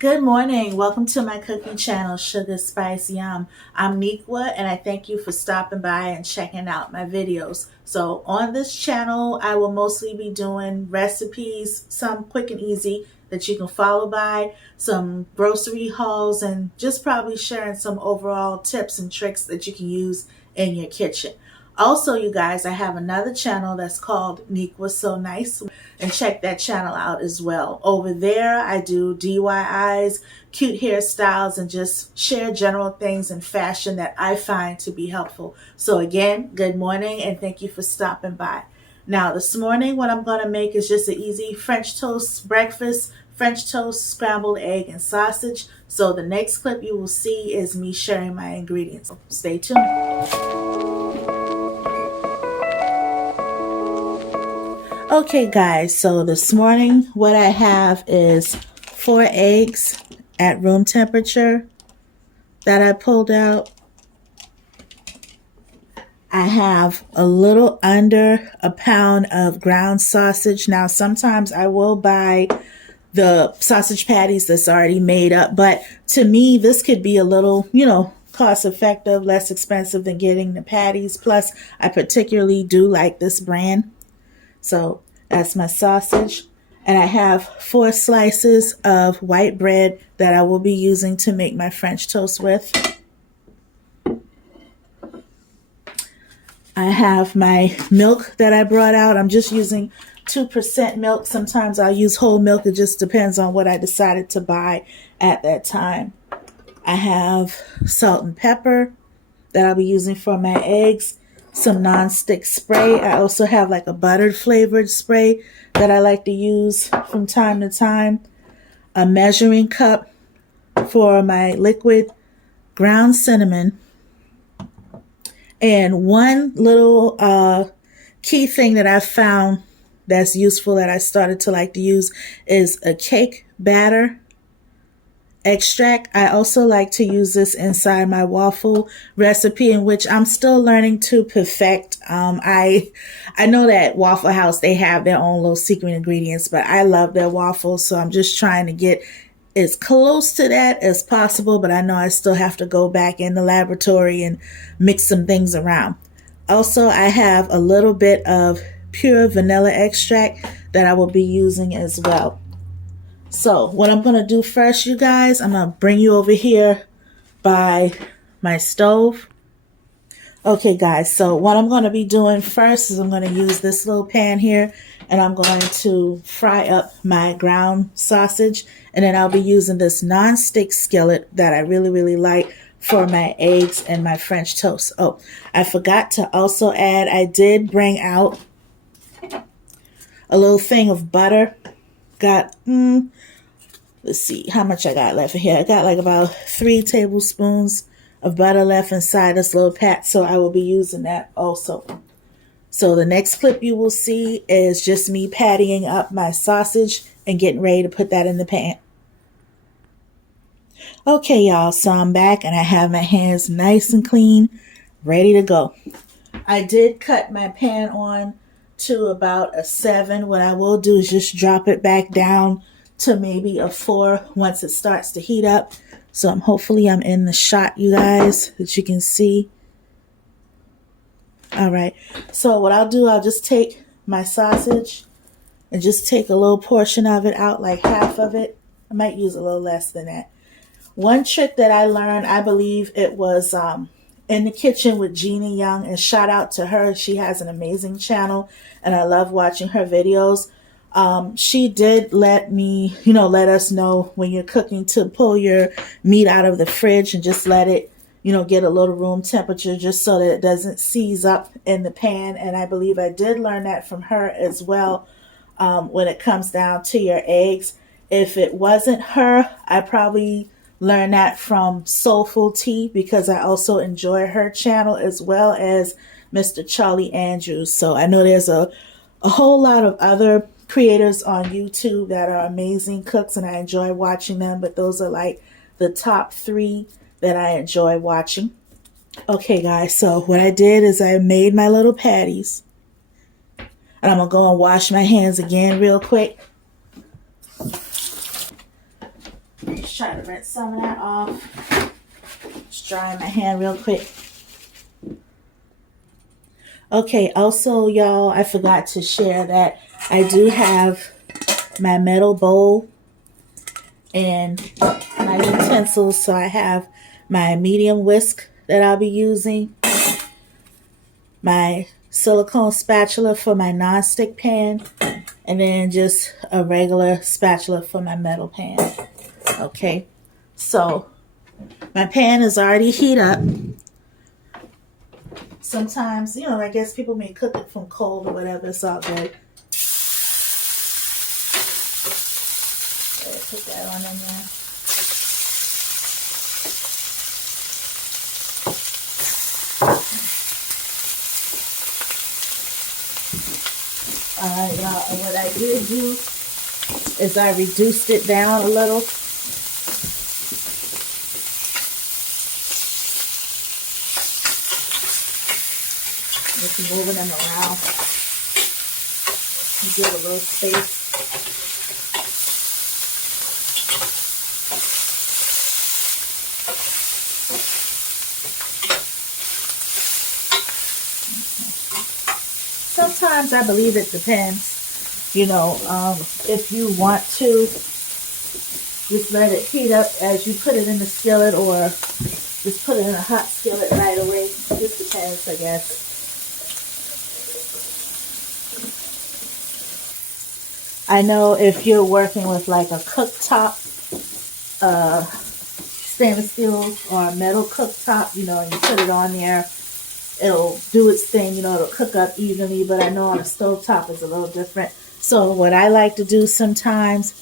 Good morning. Welcome to my cooking channel, Suga.Spice.Yum. I'm Niqua, and I thank you for stopping by and checking out my videos. So on this channel, I will mostly be doing recipes, some quick and easy that you can follow by, some grocery hauls, and just probably sharing some overall tips and tricks that you can use in your kitchen. Also, you guys, I have another channel that's called Niqua So Nice, and check that channel out as well. Over there, I do DIYs, cute hairstyles, and just share general things in fashion that I find to be helpful. So again, good morning, and thank you for stopping by. Now, this morning, what I'm going to make is just an easy French toast breakfast, French toast, scrambled egg, and sausage. So the next clip you will see is me sharing my ingredients. Stay tuned. Okay guys, so this morning what I have is 4 eggs at room temperature that I pulled out. I have a little under a pound of ground sausage. Now sometimes I will buy the sausage patties that's already made up, but to me this could be a little, cost effective, less expensive than getting the patties. Plus I particularly do like this brand. So that's my sausage. And I have 4 slices of white bread that I will be using to make my French toast with. I have my milk that I brought out. I'm just using 2% milk. Sometimes I'll use whole milk. It just depends on what I decided to buy at that time. I have salt and pepper that I'll be using for my eggs. Some non-stick spray. I also have like a buttered flavored spray that I like to use from time to time. A measuring cup for my liquid ground cinnamon. And one little key thing that I found that's useful that I started to like to use is a cake batter extract. I also like to use this inside my waffle recipe, in which I'm still learning to perfect. I know that Waffle House, they have their own little secret ingredients, but I love their waffles, so I'm just trying to get as close to that as possible, but I know I still have to go back in the laboratory and mix some things around. Also, I have a little bit of pure vanilla extract that I will be using as well. So what I'm going to do first, you guys, I'm going to bring you over here by my stove. Okay, guys, so what I'm going to be doing first is I'm going to use this little pan here, and I'm going to fry up my ground sausage, and then I'll be using this non-stick skillet that I really like for my eggs and my French toast. Oh, I forgot to also add, I did bring out a little thing of butter. Got, let's see how much I got left in here. I got like about 3 tablespoons of butter left inside this little pat, so I will be using that also. So the next clip you will see is just me pattying up my sausage and getting ready to put that in the pan. Okay, y'all, so I'm back and I have my hands nice and clean, ready to go. I did cut my pan on to about a 7. What I will do is just drop it back down to maybe a 4 once it starts to heat up. So hopefully I'm in the shot, you guys, that you can see. All right, so what I'll do, I'll just take my sausage and just take a little portion of it out, like half of it. I might use a little less than that. One trick that I learned, I believe it was in the kitchen with Jeannie Young, and shout out to her. She has an amazing channel and I love watching her videos. She did let me, let us know when you're cooking to pull your meat out of the fridge and just let it, get a little room temperature just so that it doesn't seize up in the pan. And I believe I did learn that from her as well when it comes down to your eggs. If it wasn't her, I probably learned that from Soulful Tea, because I also enjoy her channel as well as Mr. Charlie Andrews. So I know there's a whole lot of other creators on YouTube that are amazing cooks and I enjoy watching them, but those are like the top 3 that I enjoy watching. Okay guys, so what I did is I made my little patties, and I'm gonna go and wash my hands again real quick. try to rinse some of that off. Just drying my hand real quick. Okay, also y'all, I forgot to share that I do have my metal bowl and my utensils. So I have my medium whisk that I'll be using, my silicone spatula for my nonstick pan, and then just a regular spatula for my metal pan. Okay, so my pan is already heated up. Sometimes, you know, I guess people may cook it from cold or whatever. It's all good. Put that on in there. Alright, y'all, and what I did do is I reduced it down a little. Just moving them around. Give a little space. Sometimes I believe it depends, you know, if you want to just let it heat up as you put it in the skillet, or just put it in a hot skillet right away. It just depends, I guess. I know if you're working with like a cooktop, stainless steel or a metal cooktop, you know, and you put it on there, it'll do its thing, you know, it'll cook up evenly. But I know on a stovetop it's a little different. So what I like to do sometimes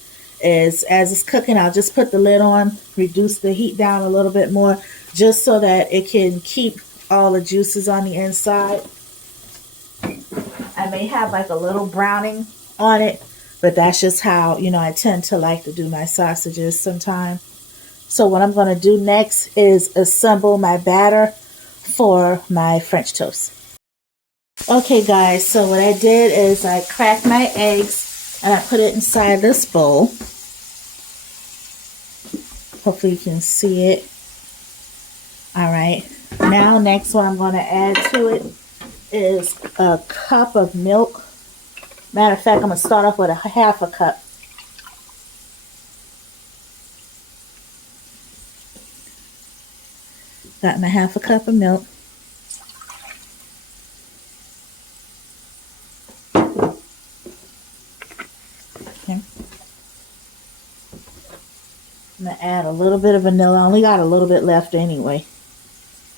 is, as it's cooking, I'll just put the lid on, reduce the heat down a little bit more, just so that it can keep all the juices on the inside. I may have like a little browning on it, but that's just how, you know, I tend to like to do my sausages sometimes. So what I'm going to do next is assemble my batter for my French toast. Okay guys, so what I did is I cracked my eggs and I put it inside this bowl. Hopefully you can see it. Alright, now next what I'm going to add to it is a cup of milk. Matter of fact, I'm going to start off with a half a cup. Got my half a cup of milk. Okay. I'm going to add a little bit of vanilla. I only got a little bit left anyway.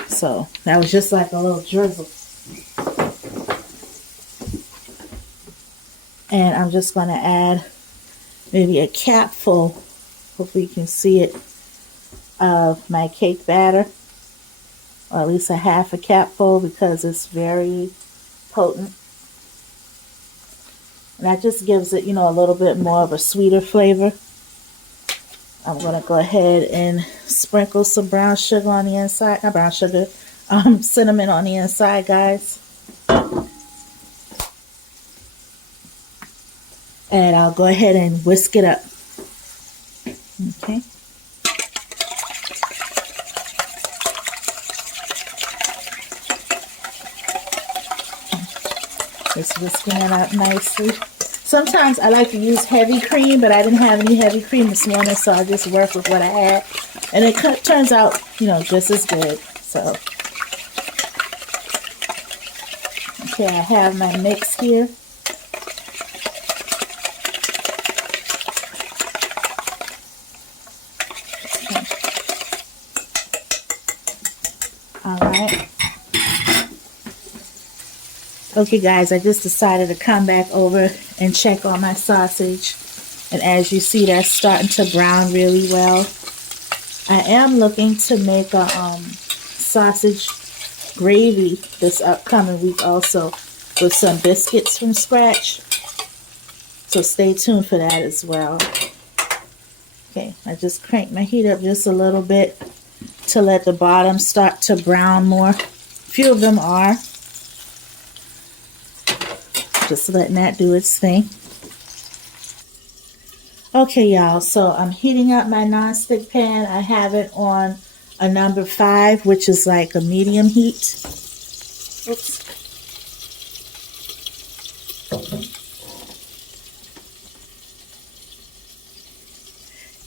So that was just like a little drizzle. And I'm just going to add maybe a capful, hopefully you can see it, of my cake batter. Or at least a half a capful, because it's very potent. And that just gives it, you know, a little bit more of a sweeter flavor. I'm going to go ahead and sprinkle some brown sugar on the inside. Not brown sugar, cinnamon on the inside, guys. And I'll go ahead and whisk it up. Okay. Just whisking it up nicely. Sometimes I like to use heavy cream, but I didn't have any heavy cream this morning, so I just worked with what I had. And it turns out, you know, just as good. So, okay, I have my mix here. Alright. Okay guys, I just decided to come back over and check on my sausage. And as you see, that's starting to brown really well. I am looking to make a sausage gravy this upcoming week also, with some biscuits from scratch. So stay tuned for that as well. Okay, I just cranked my heat up just a little bit to let the bottom start to brown more. A few of them are. Just letting that do its thing. Okay, y'all, so I'm heating up my nonstick pan. I have it on a number 5, which is like a medium heat. Oops.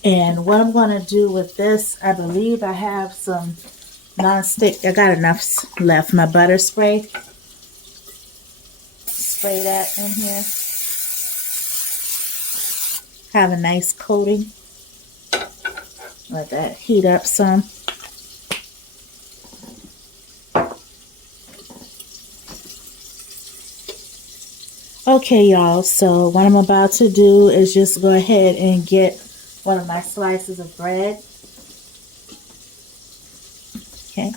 And what I'm going to do with this, I believe I have some nonstick. I got enough left. My butter spray. Spray that in here. Have a nice coating. Let that heat up some. Okay, y'all, so what I'm about to do is just go ahead and get one of my slices of bread. Okay,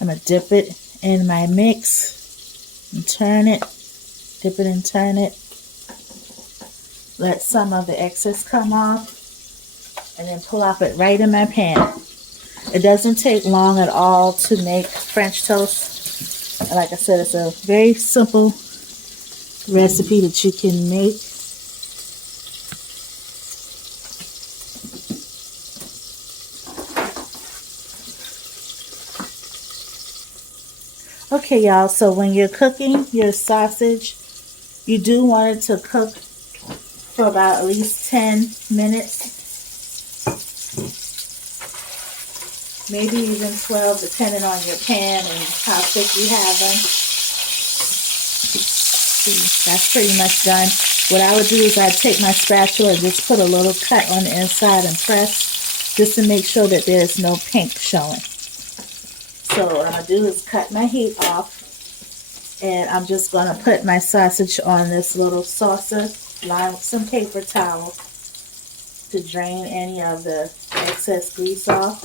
I'm going to dip it in my mix and turn it, dip it and turn it. Let some of the excess come off and then plop it right in my pan. It doesn't take long at all to make French toast. Like I said, it's a very simple recipe that you can make. Okay, y'all, so when you're cooking your sausage, you do want it to cook for about at least 10 minutes. Maybe even 12, depending on your pan and how thick you have them. See, that's pretty much done. What I would do is I'd take my spatula and just put a little cut on the inside and press, just to make sure that there's no pink showing. So what I'm going to do is cut my heat off, and I'm just going to put my sausage on this little saucer, line with some paper towel to drain any of the excess grease off.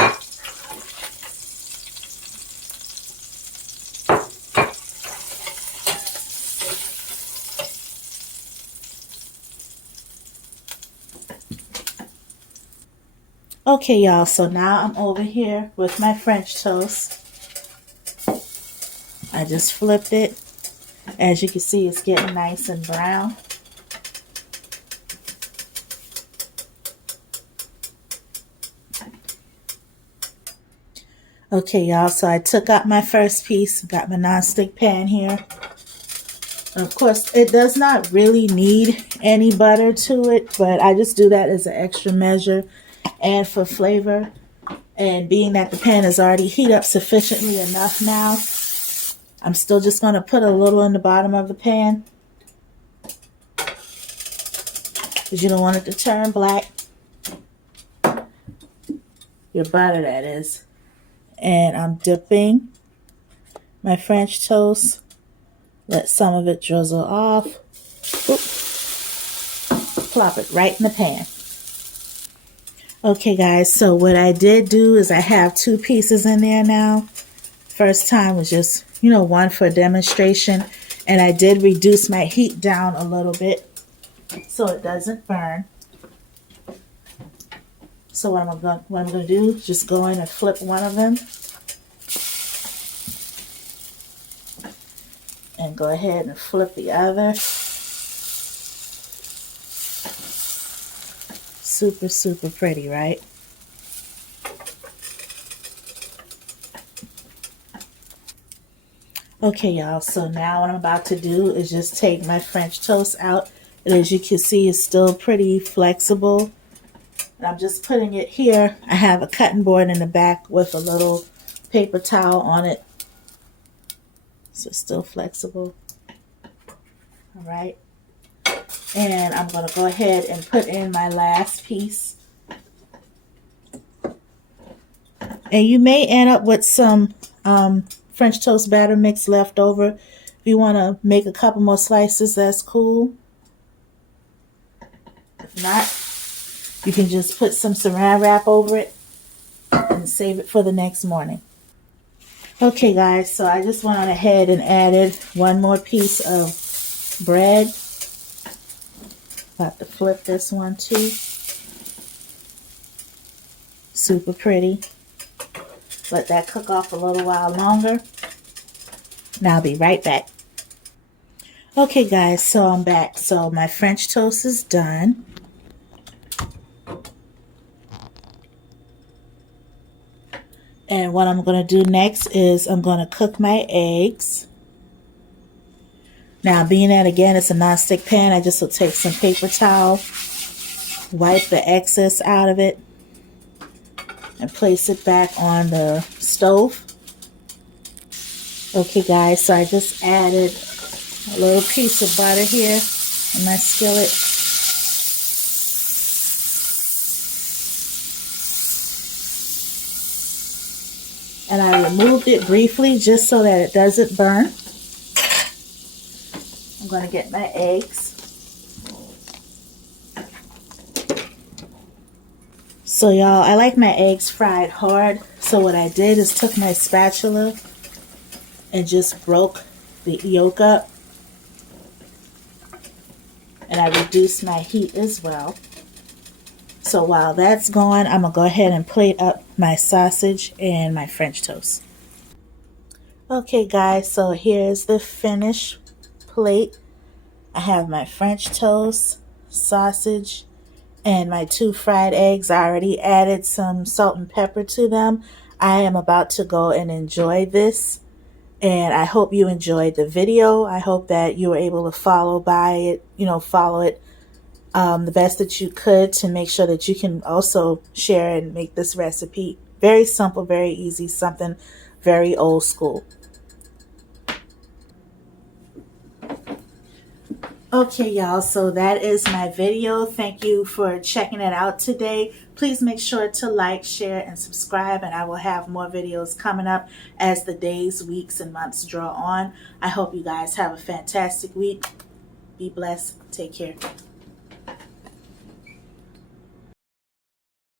Okay, y'all, so now I'm over here with my French toast. I just flipped it. As you can see, it's getting nice and brown. Okay, y'all, so I took out my first piece, got my nonstick pan here. Of course, it does not really need any butter to it, but I just do that as an extra measure and for flavor. And being that the pan is already heated up sufficiently enough now, I'm still just going to put a little in the bottom of the pan, because you don't want it to turn black. Your butter, that is. And I'm dipping my French toast. Let some of it drizzle off. Oop. Plop it right in the pan. Okay, guys, so what I did do is I have 2 pieces in there now. First time was just, one for a demonstration. And I did reduce my heat down a little bit so it doesn't burn. So what I'm going to do is just go in and flip one of them. And go ahead and flip the other. Super, super pretty, right? Okay, y'all, so now what I'm about to do is just take my French toast out. And as you can see, it's still pretty flexible. And I'm just putting it here. I have a cutting board in the back with a little paper towel on it. So it's still flexible. All right. And I'm going to go ahead and put in my last piece. And you may end up with some French toast batter mix left over. If you want to make a couple more slices, that's cool. If not, you can just put some saran wrap over it and save it for the next morning. Okay, guys, so I just went on ahead and added one more piece of bread. About to flip this one too. Super pretty. Let that cook off a little while longer. Now I'll be right back. Okay, guys, so I'm back. So my French toast is done. And what I'm going to do next is I'm going to cook my eggs. Now, being that again it's a nonstick pan, I just will take some paper towel, wipe the excess out of it, and place it back on the stove. Okay guys, so I just added a little piece of butter here in my skillet. And I removed it briefly just so that it doesn't burn. I'm going to get my eggs. So y'all, I like my eggs fried hard. So what I did is took my spatula and just broke the yolk up. And I reduced my heat as well. So while that's going, I'm going to go ahead and plate up my sausage and my French toast. Okay guys, so here's the finished plate. I have my French toast, sausage, and my 2 fried eggs. I already added some salt and pepper to them. I am about to go and enjoy this. And I hope you enjoyed the video. I hope that you were able to follow it the best that you could to make sure that you can also share and make this recipe. Very simple, very easy, something very old school. Okay, y'all, so that is my video. Thank you for checking it out today. Please make sure to like, share, and subscribe, and I will have more videos coming up as the days, weeks, and months draw on. I hope you guys have a fantastic week. Be blessed. Take care.